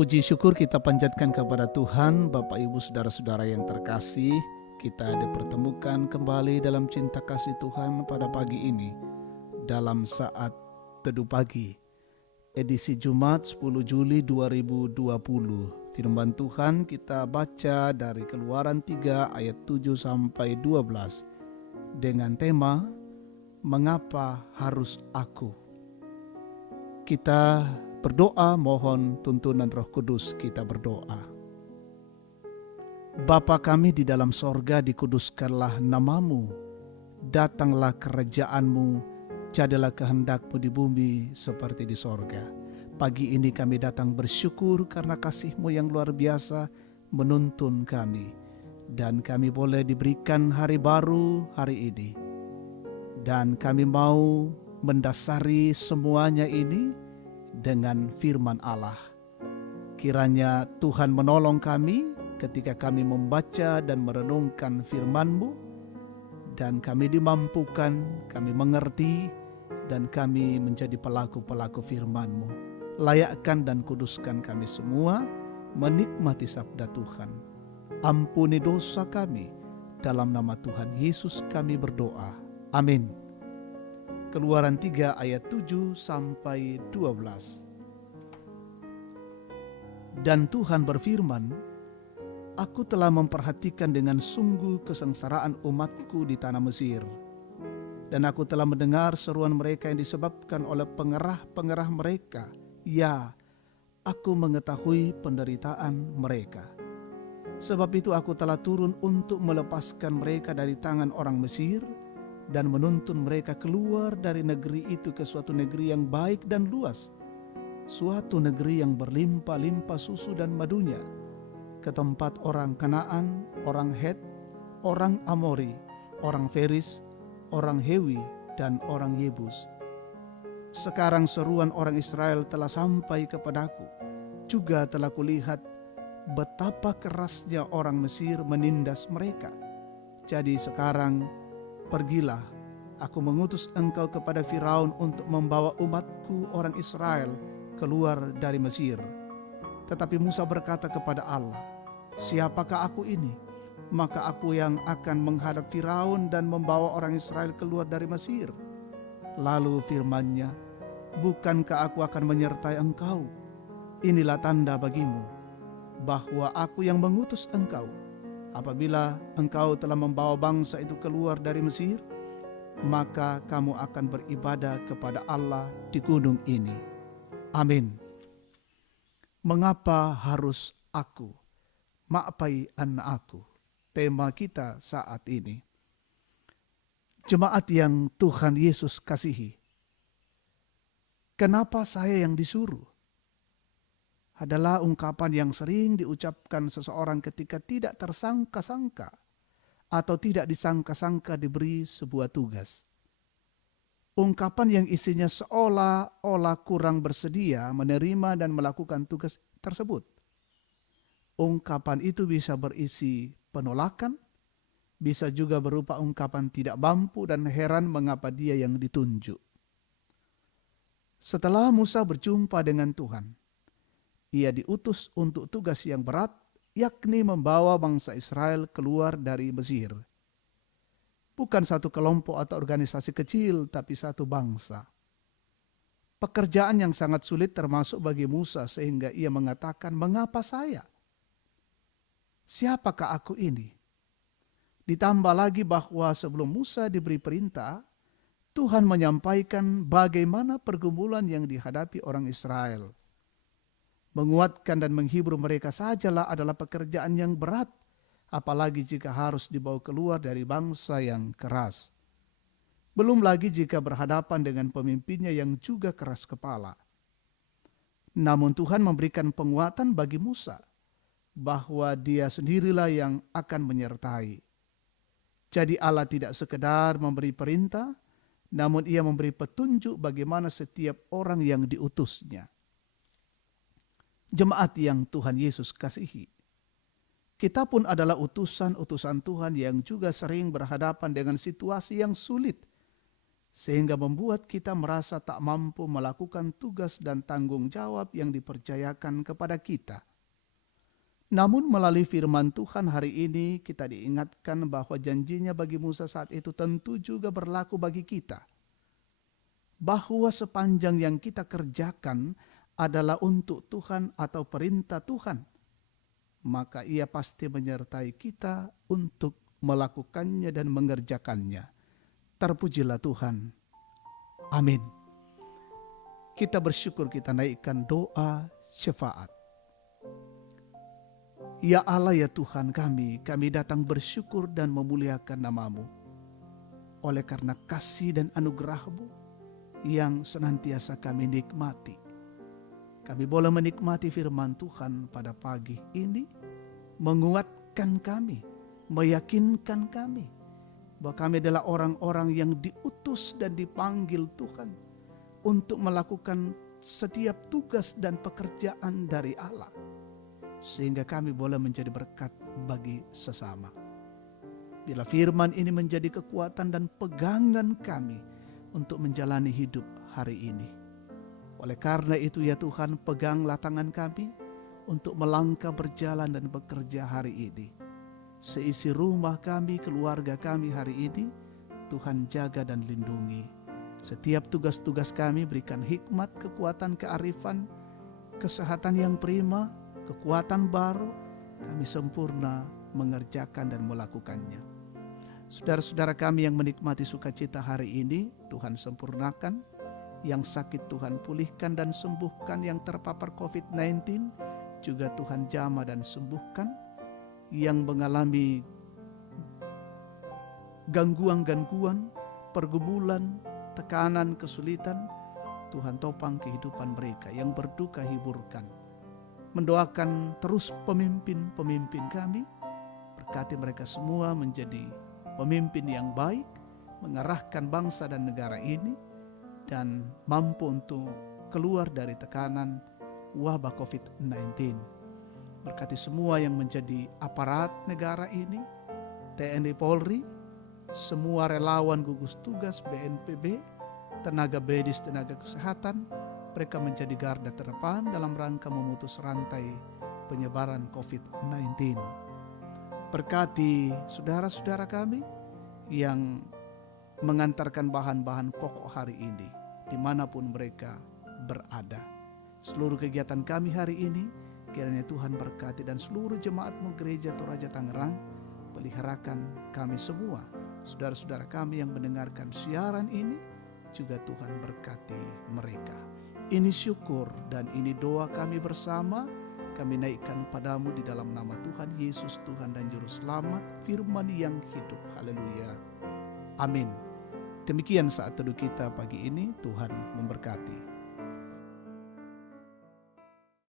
Puji syukur kita panjatkan kepada Tuhan, Bapak Ibu Saudara-saudara yang terkasih. Kita dipertemukan kembali dalam cinta kasih Tuhan pada pagi ini, dalam saat teduh pagi, edisi Jumat 10 Juli 2020. Firman Tuhan kita baca dari Keluaran 3 ayat 7 sampai 12 dengan tema Mengapa Harus Aku? Kita berdoa, mohon tuntunan Roh Kudus. Kita berdoa. Bapa kami di dalam sorga, dikuduskanlah namamu, datanglah kerajaanmu, jadilah kehendakmu di bumi seperti di sorga. Pagi ini kami datang bersyukur karena kasih-Mu yang luar biasa menuntun kami, dan kami boleh diberikan hari baru hari ini, dan kami mau mendasari semuanya ini dengan firman Allah. Kiranya Tuhan menolong kami ketika kami membaca dan merenungkan firman-Mu, dan kami dimampukan, kami mengerti, dan kami menjadi pelaku-pelaku firman-Mu. Layakkan dan kuduskan kami semua menikmati sabda Tuhan. Ampuni dosa kami, dalam nama Tuhan Yesus kami berdoa. Amin. Keluaran 3 ayat 7 sampai 12. Dan Tuhan berfirman, Aku telah memperhatikan dengan sungguh kesengsaraan umatku di tanah Mesir, dan aku telah mendengar seruan mereka yang disebabkan oleh pengerah-pengerah mereka. Ya, aku mengetahui penderitaan mereka. Sebab itu aku telah turun untuk melepaskan mereka dari tangan orang Mesir, dan menuntun mereka keluar dari negeri itu ke suatu negeri yang baik dan luas, suatu negeri yang berlimpah-limpah susu dan madunya, ke tempat orang Kanaan, orang Het, orang Amori, orang Feris, orang Hewi, dan orang Yebus. Sekarang seruan orang Israel telah sampai kepadaku, juga telah kulihat betapa kerasnya orang Mesir menindas mereka. Jadi sekarang pergilah, aku mengutus engkau kepada Firaun untuk membawa umatku orang Israel keluar dari Mesir. Tetapi Musa berkata kepada Allah, siapakah aku ini? Maka aku yang akan menghadap Firaun dan membawa orang Israel keluar dari Mesir. Lalu firman-Nya, bukankah aku akan menyertai engkau? Inilah tanda bagimu bahwa aku yang mengutus engkau. Apabila engkau telah membawa bangsa itu keluar dari Mesir, maka kamu akan beribadah kepada Allah di gunung ini. Amin. Mengapa harus aku? Maapai anak aku. Tema kita saat ini. Jemaat yang Tuhan Yesus kasihi. Kenapa saya yang disuruh? Adalah ungkapan yang sering diucapkan seseorang ketika tidak tersangka-sangka atau tidak disangka-sangka diberi sebuah tugas. Ungkapan yang isinya seolah-olah kurang bersedia menerima dan melakukan tugas tersebut. Ungkapan itu bisa berisi penolakan, bisa juga berupa ungkapan tidak mampu dan heran mengapa dia yang ditunjuk. Setelah Musa berjumpa dengan Tuhan, ia diutus untuk tugas yang berat, yakni membawa bangsa Israel keluar dari Mesir. Bukan satu kelompok atau organisasi kecil, tapi satu bangsa. Pekerjaan yang sangat sulit termasuk bagi Musa, sehingga ia mengatakan, mengapa saya? Siapakah aku ini? Ditambah lagi bahwa sebelum Musa diberi perintah, Tuhan menyampaikan bagaimana pergumulan yang dihadapi orang Israel. Menguatkan dan menghibur mereka sajalah adalah pekerjaan yang berat, apalagi jika harus dibawa keluar dari bangsa yang keras. Belum lagi jika berhadapan dengan pemimpinnya yang juga keras kepala. Namun Tuhan memberikan penguatan bagi Musa, bahwa dia sendirilah yang akan menyertai. Jadi Allah tidak sekedar memberi perintah, namun ia memberi petunjuk bagaimana setiap orang yang diutusnya. Jemaat yang Tuhan Yesus kasihi, kita pun adalah utusan-utusan Tuhan yang juga sering berhadapan dengan situasi yang sulit sehingga membuat kita merasa tak mampu melakukan tugas dan tanggung jawab yang dipercayakan kepada kita. Namun melalui firman Tuhan hari ini kita diingatkan bahwa janjinya bagi Musa saat itu tentu juga berlaku bagi kita. Bahwa sepanjang yang kita kerjakan adalah untuk Tuhan atau perintah Tuhan, maka Ia pasti menyertai kita untuk melakukannya dan mengerjakannya. Terpujilah Tuhan. Amin. Kita bersyukur, kita naikkan doa syafaat. Ya Allah, ya Tuhan kami datang bersyukur dan memuliakan nama-Mu. Oleh karena kasih dan anugerah-Mu yang senantiasa kami nikmati. Kami boleh menikmati firman Tuhan pada pagi ini, menguatkan kami, meyakinkan kami bahwa kami adalah orang-orang yang diutus dan dipanggil Tuhan untuk melakukan setiap tugas dan pekerjaan dari Allah, sehingga kami boleh menjadi berkat bagi sesama. Bila firman ini menjadi kekuatan dan pegangan kami untuk menjalani hidup hari ini. Oleh karena itu ya Tuhan, peganglah tangan kami untuk melangkah berjalan dan bekerja hari ini. Seisi rumah kami, keluarga kami hari ini, Tuhan jaga dan lindungi. Setiap tugas-tugas kami berikan hikmat, kekuatan, kearifan, kesehatan yang prima, kekuatan baru, kami sempurna mengerjakan dan melakukannya. Saudara-saudara kami yang menikmati sukacita hari ini, Tuhan sempurnakan. Yang sakit Tuhan pulihkan dan sembuhkan, yang terpapar COVID-19 juga Tuhan jamah dan sembuhkan, yang mengalami gangguan-gangguan, pergumulan, tekanan, kesulitan, Tuhan topang kehidupan mereka, yang berduka hiburkan. Mendoakan terus pemimpin-pemimpin kami, berkati mereka semua menjadi pemimpin yang baik, mengarahkan bangsa dan negara ini, dan mampu untuk keluar dari tekanan wabah COVID-19. Berkati semua yang menjadi aparat negara ini, TNI Polri, semua relawan gugus tugas BNPB, tenaga medis, tenaga kesehatan, mereka menjadi garda terdepan dalam rangka memutus rantai penyebaran COVID-19. Berkati saudara-saudara kami yang mengantarkan bahan-bahan pokok hari ini, dimanapun mereka berada. Seluruh kegiatan kami hari ini, kiranya Tuhan berkati, dan seluruh jemaat-Mu Gereja Toraja Tangerang, peliharakan kami semua. Saudara-saudara kami yang mendengarkan siaran ini, juga Tuhan berkati mereka. Ini syukur dan ini doa kami bersama, kami naikkan padamu di dalam nama Tuhan Yesus, Tuhan dan Juru Selamat, firman yang hidup. Haleluya. Amin. Demikian saat teduh kita pagi ini, Tuhan memberkati.